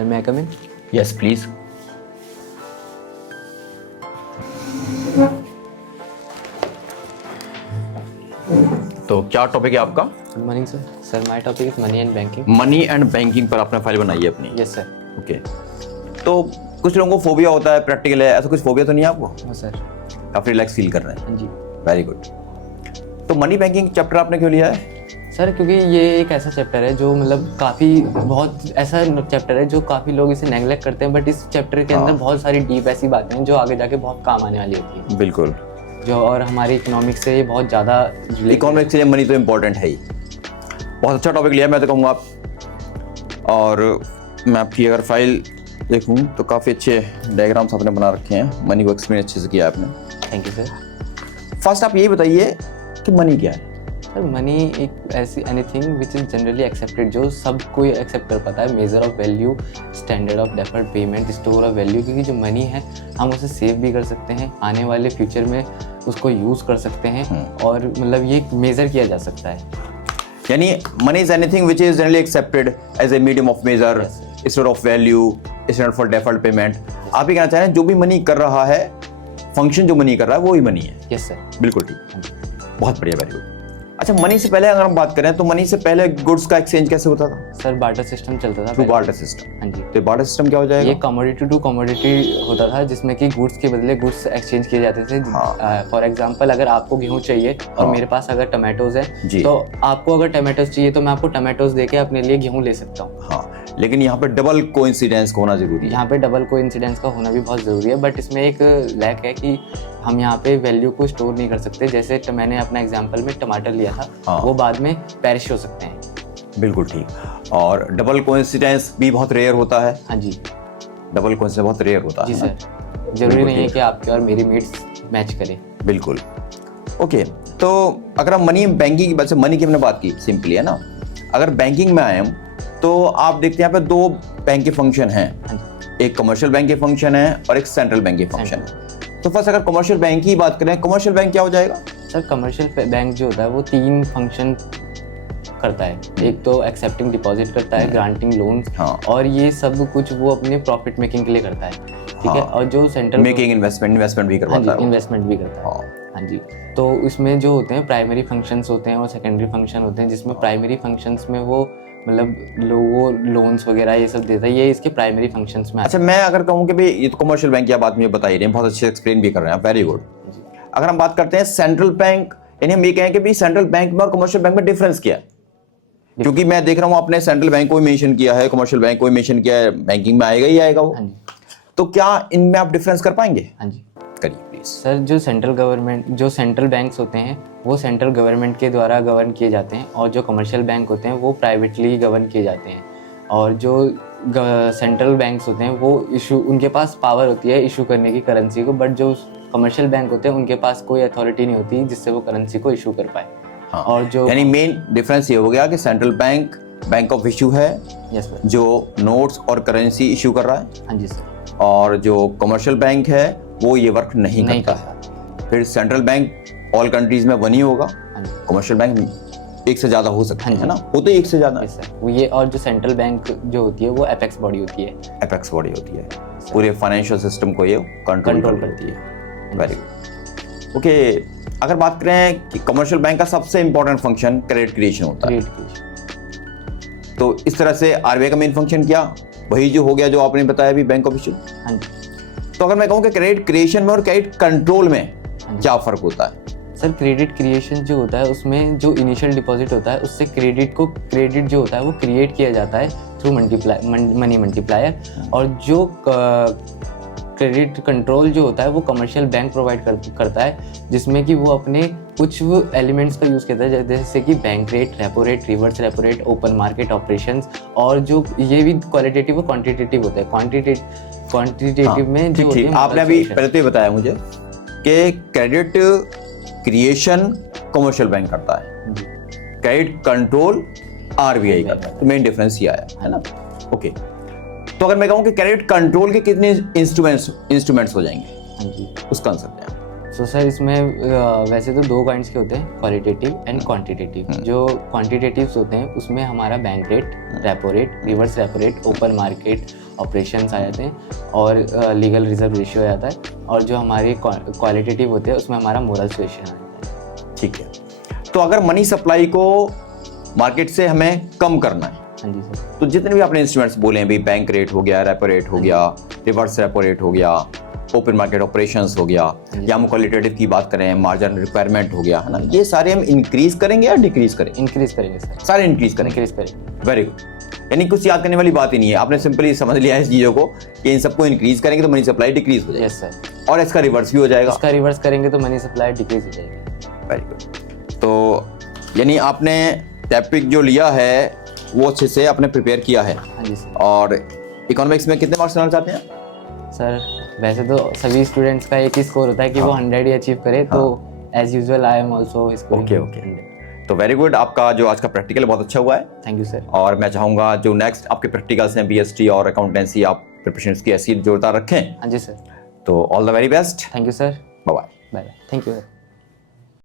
Sir मैं कम इन? Yes please. तो क्या टॉपिक है आपका? Good morning sir. Sir my topic is money and banking. Money and banking पर आपने फाइल बनाई है अपनी? Yes sir. ओके। तो कुछ लोगों को फोबिया होता है, प्रैक्टिकल है, ऐसा कुछ फोबिया तो नहीं है आपको? हाँ सर। काफी रिलैक्स फील कर रहे हैं? हाँ जी। Very good. तो मनी बैंकिंग चैप्टर आपने क्यों लिया है? सर क्योंकि ये एक ऐसा चैप्टर है जो मतलब काफ़ी बहुत ऐसा चैप्टर है जो काफ़ी लोग इसे नेगलेक्ट करते हैं, बट इस चैप्टर के अंदर बहुत सारी डीप ऐसी बातें हैं जो आगे जाके बहुत काम आने वाली होती है। बिल्कुल। जो और हमारी इकोनॉमिक्स से ये बहुत ज़्यादा इकोनॉमिक्स के लिए मनी तो इम्पोर्टेंट है ही। बहुत अच्छा टॉपिक लिया मैं तो कहूँगा आप। और मैं आपकी अगर फाइल देखूँ तो काफ़ी अच्छे डायग्राम्स आपने बना रखे हैं, मनी को एक्सप्लेन अच्छे से किया आपने। Thank you sir. फर्स्ट आप ये बताइए कि मनी क्या है? सर मनी एक ऐसी anything which is generally accepted, जो सब कोई एक्सेप्ट कर पाता है। Measure of value, standard of deferred payment, store of value. क्योंकि जो मनी है हम उसे सेव भी कर सकते हैं, आने वाले फ्यूचर में उसको यूज़ कर सकते हैं और मतलब ये मेज़र किया जा सकता है। यानी money is anything which is generally accepted as a medium of measure, store of value, standard for deferred payment. आप ये कहना चाह रहे हैं जो भी मनी कर रहा है, फंक्शन जो मनी कर रहा है वो ही मनी है? Yes sir. बिल्कुल ठीक, बहुत बढ़िया, वेरी गुड। अच्छा, मनी से पहले अगर हम बात करें तो मनी से पहले गुड्स का एक्सचेंज कैसे होता था? सर बार्टर सिस्टम चलता था। Through barter system. हाँ जी। तो बार्टर सिस्टम क्या हो जाएगा? ये कमोडिटी टू कमोडिटी होता था, जिसमें कि गुड्स के बदले गुड्स एक्सचेंज किए जाते थे। फॉर एग्जांपल अगर आपको गेहूं चाहिए और मेरे पास अगर टमाटोज है तो आपको अगर टमाटोज चाहिए तो मैं आपको टमाटोज देके अपने लिए गेहूं ले सकता हूँ। हाँ, लेकिन यहाँ पे डबल कोइंसिडेंस होना जरूरी है। यहाँ पे डबल कोइंसिडेंस का होना भी बहुत ज़रूरी है, बट इसमें एक लैक है कि हम यहाँ पे वैल्यू को स्टोर नहीं कर सकते। जैसे मैंने अपना एग्जांपल में टमाटर लिया था, वो बाद में पेरिश हो सकते हैं। बिल्कुल ठीक। और डबल कोइंसिडेंस भी बहुत रेयर होता है। हाँ जी। डबल कोइंसिडेंस बहुत रेयर होता है जी सर। जरूरी नहीं है कि आपके और मेरी मीट्स मैच करें। बिल्कुल। ओके, तो अगर हम मनी बैंकिंग की मनी की हमने बात की सिंपली, है ना? अगर बैंकिंग में आए हम तो आप देखते हैं यहाँ पे दो बैंक के फंक्शन हैं। एक कमर्शियल बैंक के फंक्शन है और एक सेंट्रल बैंक के फंक्शन है। तो फर्स्ट अगर कमर्शियल बैंक की बात करें, कमर्शियल बैंक क्या हो जाएगा? सर कमर्शियल बैंक जो होता है वो 3 फंक्शन करता है। एक तो एक्सेप्टिंग डिपॉजिट करता है, ग्रांटिंग लोन्स, और ये सब कुछ वो अपने प्रॉफिट मेकिंग के लिए करता है। ठीक है। और जो सेंट्रल मेकिंग इन्वेस्टमेंट भी करवाता है। इन्वेस्टमेंट भी करता है। हाँ जी। तो इसमें जो होते हैं प्राइमरी फंक्शंस होते हैं और सेकेंडरी फंक्शन होते हैं, जिसमें प्राइमरी फंक्शंस में वो मतलब वो लोन्स वगैरह ये सब देता है, ये इसके प्राइमरी फंक्शंस में। अच्छा, मैं अगर कहूँ कि भाई ये तो कमर्शियल बैंक की आप बात मुझे बता ही रहे हैं, बहुत अच्छे एक्सप्लेन भी कर रहे हैं, वेरी गुड। अगर हम बात करते हैं सेंट्रल बैंक, यानी हम ये कहें कि भाई सेंट्रल बैंक में और कमर्शियल बैंक में डिफरेंस क्या है? क्योंकि मैं देख रहा हूँ आपने सेंट्रल बैंक को भी मेंशन किया है, कमर्शियल बैंक को भी मेंशन किया है, बैंकिंग में आएगा ही आएगा वो। तो क्या इनमें आप डिफरेंस कर पाएंगे? हाँ जी करिए प्लीज। सर जो सेंट्रल बैंक्स होते हैं वो सेंट्रल गवर्नमेंट के द्वारा गवर्न किए जाते हैं, और जो कमर्शियल बैंक होते हैं वो प्राइवेटली गवर्न किए जाते हैं। और जो सेंट्रल बैंक्स होते हैं वो उनके पास पावर होती है इशू करने की करेंसी को, बट जो कमर्शियल बैंक होते हैं उनके पास कोई अथॉरिटी नहीं होती जिससे वो करेंसी को इशू कर पाए। हाँ, और जो यानी मेन डिफरेंस ये हो गया कि central bank bank of issue है, जो नोट्स और करेंसी इशू कर रहा है। हाँ जी सर। और जो कमर्शियल बैंक है वो ये वर्क नहीं करता है। फिर सेंट्रल बैंक ऑल कंट्रीज में वन ही होगा, कमर्शियल बैंक एक से ज्यादा हो सकता है ना, होते एक से ज्यादा। वो ये और जो सेंट्रल बैंक जो होती है वो एपेक्स बॉडी होती है। एपेक्स बॉडी होती है, पूरे फाइनेंशियल सिस्टम को ये कंट्रोल करती है। Very good. ओके, अगर बात करें कि कमर्शियल बैंक का सबसे इंपॉर्टेंट फंक्शन क्रेडिट क्रिएशन होता है, तो इस तरह से आरबीआई का मेन फंक्शन क्या, वही जो हो गया जो आपने बताया अभी, बैंक ऑफ इशू। हाँ जी। तो अगर मैं कहूँ कि क्रेडिट क्रिएशन में और क्रेडिट कंट्रोल में क्या फर्क होता है? सर क्रेडिट क्रिएशन जो होता है उसमें जो इनिशियल डिपॉजिट होता है उससे क्रेडिट जो होता है वो क्रिएट किया जाता है थ्रू मनी मल्टीप्लायर, और जो क्रेडिट कंट्रोल जो होता है वो कमर्शियल बैंक प्रोवाइड करता है, जिसमें कि वो अपने कुछ एलिमेंट्स का यूज़ करता है, जैसे कि bank rate, repo rate, reverse repo rate, open market operations, और जो ये भी क्वालिटेटिव और क्वांटिटेटिव होता है। क्वांटिटेटिव में जो होते हैं, आपने अभी पहले तो ये बताया मुझे कि क्रेडिट क्रिएशन कमर्शियल बैंक करता है, क्रेडिट कंट्रोल आरबीआई करता है। तो मेन डिफरेंस ये आया है ना। ओके, तो अगर मैं कहूँ कि क्रेडिट कंट्रोल के कितने इंस्ट्रूमेंट्स हो जाएंगे? हाँ जी, उस कंसेप्ट है। तो सर इसमें वैसे तो 2 काइंड्स के होते हैं, क्वालिटेटिव एंड क्वांटिटेटिव। जो क्वांटिटेटिव्स होते हैं उसमें हमारा bank rate, repo rate, reverse repo rate, open market operations आ जाते हैं और लीगल रिजर्व रेशियो आ जाता है। और जो हमारे क्वालिटेटिव होते हैं उसमें हमारा मोरल सुएशन आ जाता है। ठीक है, तो अगर मनी सप्लाई को मार्केट से हमें कम करना है, हाँ जी सर। तो जितने भी आपने इंस्ट्रूमेंट्स बोले हैं भाई, बैंक रेट हो गया, रेपो रेट हो गया, रिवर्स रेपो रेट हो गया, ओपन मार्केट ऑपरेशंस हो गया, या हम क्वालिटेटिव की बात करें, मार्जिन रिक्वायरमेंट हो गया, है ना, ये सारे हम इंक्रीज करेंगे या डिक्रीज करेंगे? इंक्रीज करेंगे सर, सारे इंक्रीज करेंगे। इंक्रीज करेंगे। वेरी गुड, यानी कुछ याद करने वाली बात ही नहीं है, आपने सिंपली समझ लिया है इस चीजों को कि इन सबको इंक्रीज करेंगे तो मनी सप्लाई डिक्रीज हो जाएगी। Yes sir. और इसका रिवर्स भी हो जाएगा। इसका रिवर्स करेंगे तो मनी सप्लाई डिक्रीज हो जाएगी। वेरी गुड, तो यानी आपने टॉपिक जो लिया है वो अच्छे से आपने प्रिपेयर किया है। हाँ जी सर। और इकोनॉमिक्स में कितने मार्क्स लाना चाहते हैं? सर वैसे तो सभी स्टूडेंट्स का एक ही स्कोर होता है कि वो 100 ही अचीव करे, तो as usual I am also scoring. Okay, तो वेरी गुड, आपका जो आज का प्रैक्टिकल बहुत अच्छा हुआ है। Thank you sir. और मैं चाहूंगा जो नेक्स्ट आपके प्रैक्टिकल्स हैं बीएसटी और अकाउंटेंसी, आप प्रिपरेशन की ऐसी जोरदार रखें। हाँ जी सर। तो all the very best. Thank you sir. Bye bye. Bye bye. Thank you sir.